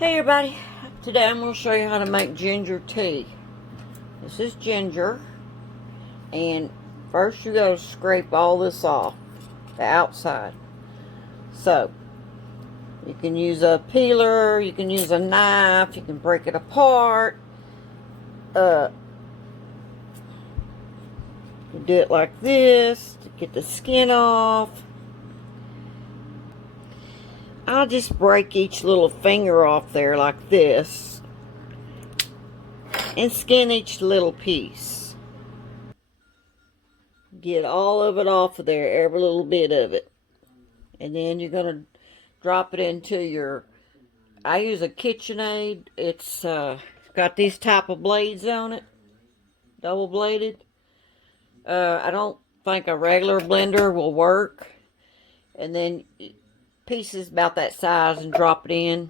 Hey everybody, today I'm going to show you how to make ginger tea. This is ginger, and first you got to scrape all this off, the outside. So, you can use a peeler, you can use a knife, you can break it apart. You do it like this to get the skin off. I'll just break each little finger off there like this and skin each little piece. Get all of it off of there, every little bit of it. And then you're going to drop it into your, I use a KitchenAid. It's got these type of blades on it, double bladed. I don't think a regular blender will work. And then pieces about that size and drop it in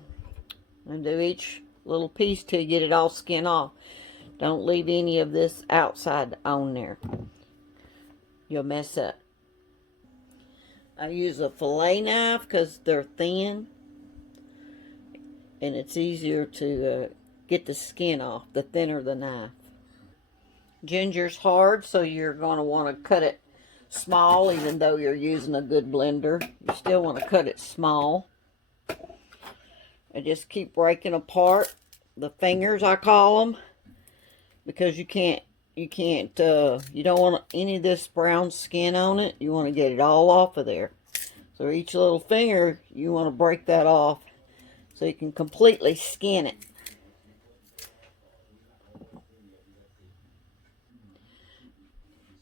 and do each little piece till you get it all skin off. Don't leave any of this outside on there. You'll mess up. I use a fillet knife because they're thin and it's easier to get the skin off the thinner the knife. Ginger's hard, so you're going to want to cut it small. Even though you're using a good blender, you still want to cut it small. And just keep breaking apart the fingers, I call them, because you don't want any of this brown skin on it. You want to get it all off of there. So each little finger, you want to break that off so you can completely skin it.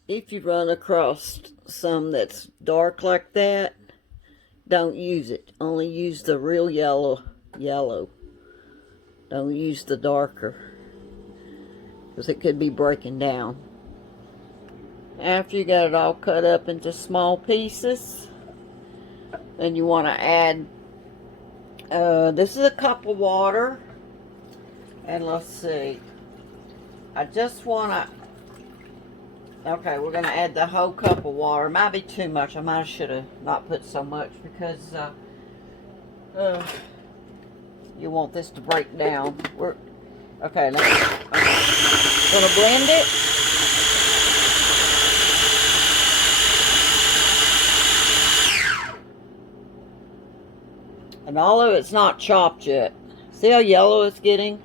If you run across some that's dark like that, don't use it. Only use the real yellow. Don't use the darker, because it could be breaking down. After you got it all cut up into small pieces, then you want to add, this is a cup of water, and let's see, I just want to, okay, we're going to add the whole cup of water. It might be too much. I should have not put so much, because you want this to break down. Okay, now I'm going to blend it. And all of it's not chopped yet. See how yellow it's getting?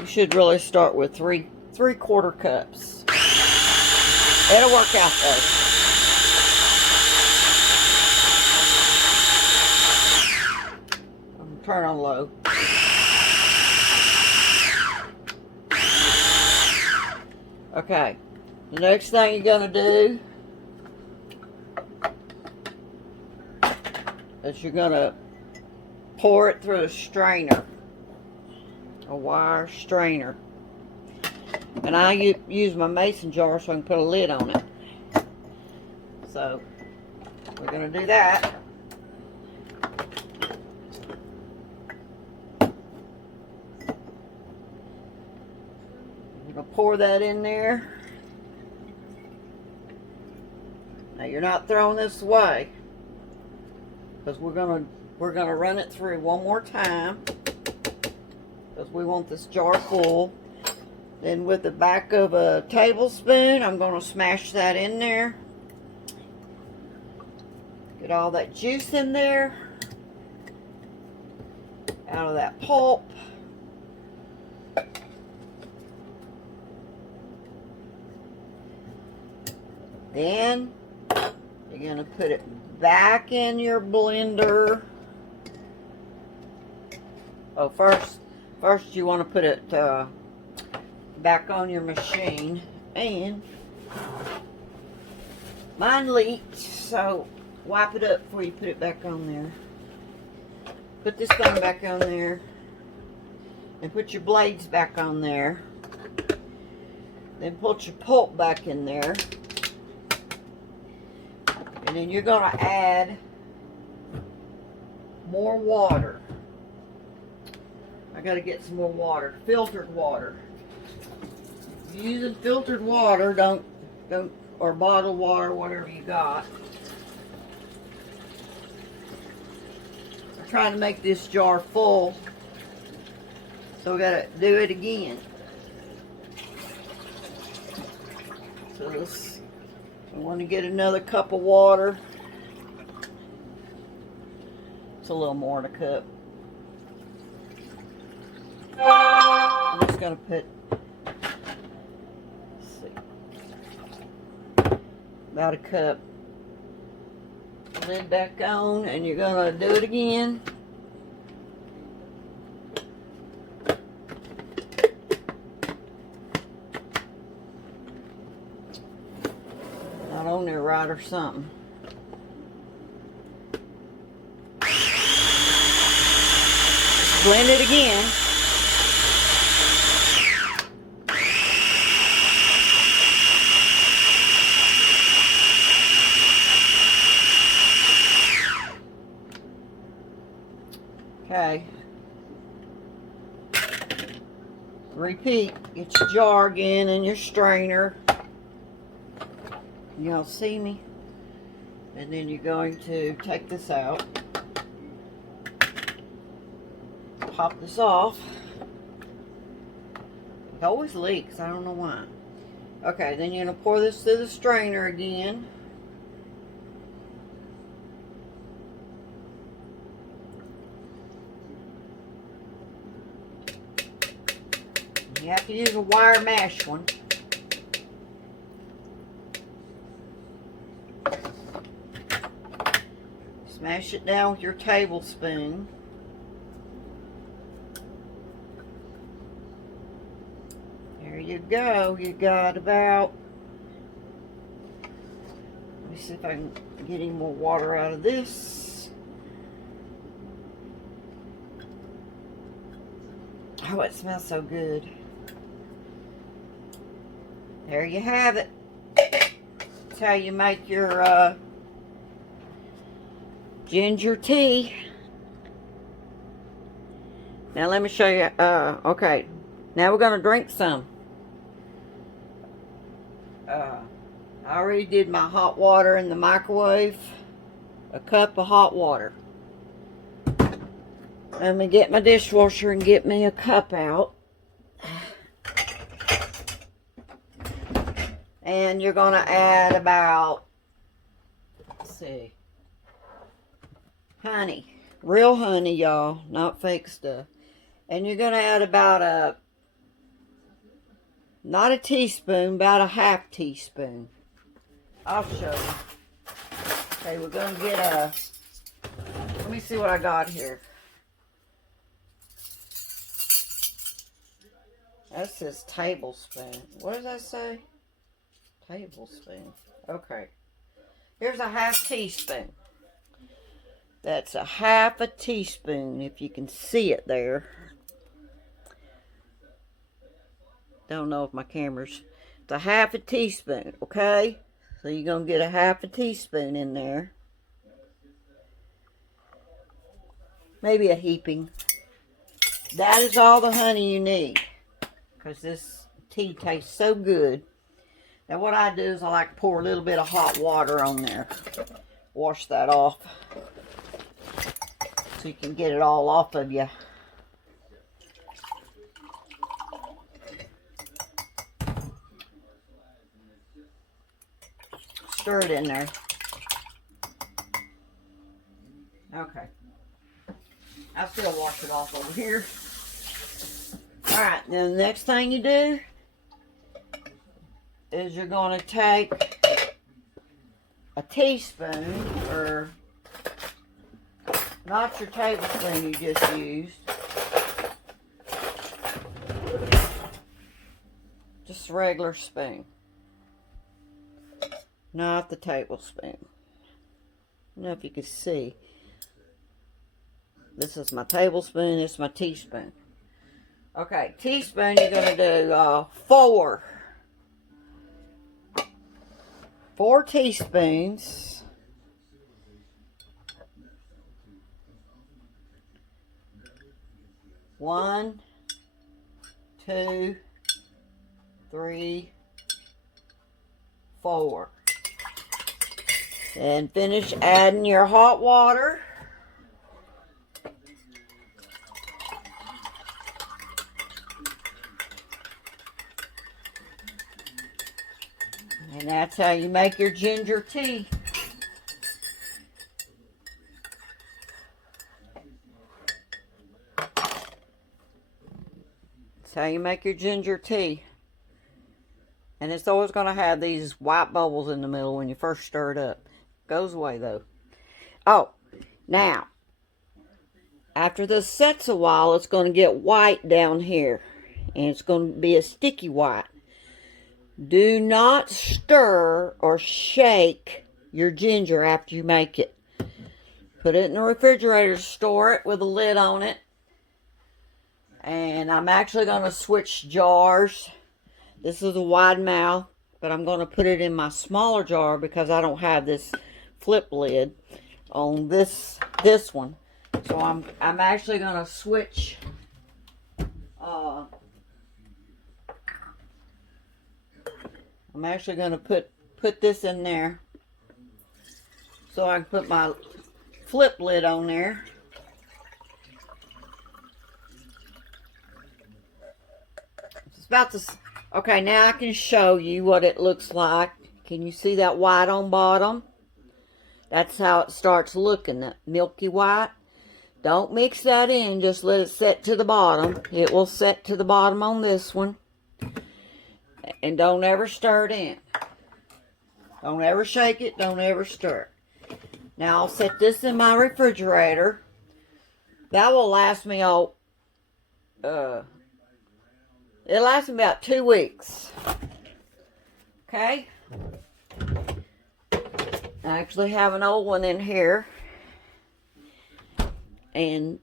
You should really start with three-quarter cups. It'll work out though. Turn on low. Okay, the next thing you're going to do is you're going to pour it through a strainer, a wire strainer. And I use my mason jar so I can put a lid on it. So we're going to do that. Pour that in there. Now you're not throwing this away, because we're gonna run it through one more time, because we want this jar full. Then with the back of a tablespoon, I'm gonna smash that in there. Get all that juice in there, out of that pulp. Then you're going to put it back in your blender. Oh, first you want to put it back on your machine. And mine leaked, so wipe it up before you put it back on there. Put this thing back on there. And put your blades back on there. Then put your pulp back in there. And then you're going to add more water. I got to get some more water, filtered water. If you're using filtered water, don't or bottled water, whatever you got. trying to make this jar full. So we gotta do it again. So this, I want to get another cup of water. It's a little more in a cup. I'm just gonna put, let's see, about a cup. Lid back on, and you're gonna do it again. Not on there right or something. Just blend it again. Okay. Repeat. Get your jar again and your strainer. Y'all see me? And then you're going to take this out. Pop this off. It always leaks. I don't know why. Okay, then you're going to pour this through the strainer again. You have to use a wire mesh one. Smash it down with your tablespoon. There you go. You got about, let me see if I can get any more water out of this. Oh, it smells so good. There you have it. That's how you make your ginger tea. Now let me show you. Okay, now we're gonna drink some. I already did my hot water in the microwave. A cup of hot water. Let me get my dishwasher and get me a cup out. And you're gonna add about, let's see, honey. Real honey, y'all, not fake stuff. And you're gonna add about not a teaspoon, about a half teaspoon. I'll show you. Okay, we're gonna get let me see what I got here. That says tablespoon. What does that say? Tablespoon. Okay. Here's a half teaspoon. That's a half a teaspoon, if you can see it there. Don't know if my camera's... It's a half a teaspoon, okay? So you're going to get a half a teaspoon in there. Maybe a heaping. That is all the honey you need. Because this tea tastes so good. Now what I do is I like to pour a little bit of hot water on there. Wash that off. So you can get it all off of you. Stir it in there. Okay. I'll still wash it off over here. Alright, then the next thing you do is you're going to take a teaspoon, or not your tablespoon you just used, just a regular spoon, not the tablespoon. I don't know if you can see. This is my tablespoon, this is my teaspoon. Okay, teaspoon, you're going to do four teaspoons. One, two, three, four. And finish adding your hot water. And that's how you make your ginger tea. That's how you make your ginger tea. And it's always going to have these white bubbles in the middle when you first stir it up. Goes away though. Oh, now, after this sets a while, it's going to get white down here. And it's going to be a sticky white. Do not stir or shake your ginger after you make it. Put it in the refrigerator, store it with a lid on it. And I'm actually going to switch jars. This is a wide mouth, but I'm going to put it in my smaller jar because I don't have this flip lid on this one. So I'm actually going to switch I'm actually going to put this in there so I can put my flip lid on there. It's about to... Okay, now I can show you what it looks like. Can you see that white on bottom? That's how it starts looking, that milky white. Don't mix that in, just let it set to the bottom. It will set to the bottom on this one. And don't ever stir it in. Don't ever shake it, don't ever stir it. Now I'll set this in my refrigerator. That will last me it'll last me about 2 weeks. Okay? I actually have an old one in here. And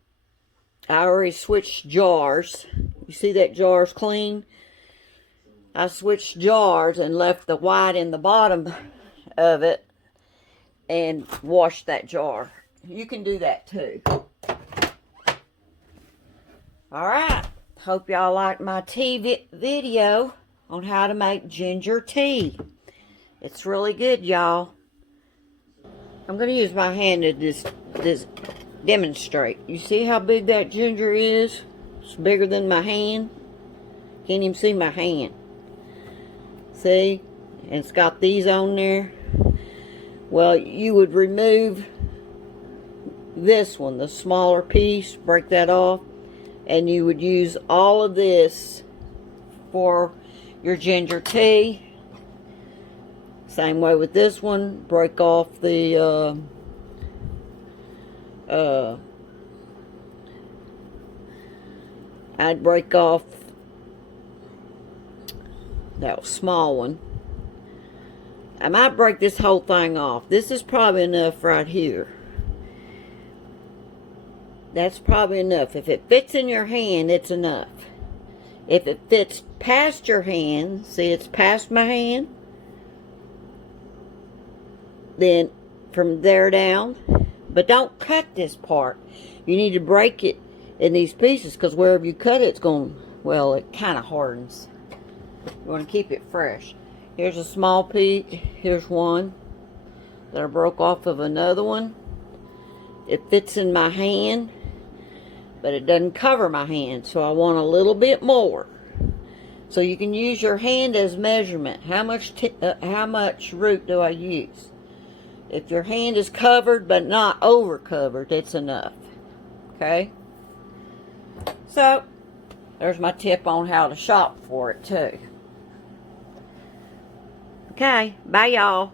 I already switched jars. You see that jar's clean? I switched jars and left the white in the bottom of it and washed that jar. You can do that too. Alright. Hope y'all liked my tea video on how to make ginger tea. It's really good, y'all. I'm going to use my hand to this demonstrate. You see how big that ginger is? It's bigger than my hand. Can't even see my hand. See? And it's got these on there. Well, you would remove this one, the smaller piece, break that off, and you would use all of this for your ginger tea. Same way with this one, break off the I'd break off that small one. I might break this whole thing off. This is probably enough right here. That's probably enough. If it fits in your hand, it's enough. If it fits past your hand, see it's past my hand, then from there down, but don't cut this part. You need to break it in these pieces because wherever you cut it, it's going, well, it kind of hardens. You want to keep it fresh. Here's a small piece. Here's one that I broke off of another one. It fits in my hand, but it doesn't cover my hand, so I want a little bit more. So you can use your hand as measurement. How much root do I use? If your hand is covered but not over covered, it's enough. Okay? So, there's my tip on how to shop for it too. Okay, bye y'all.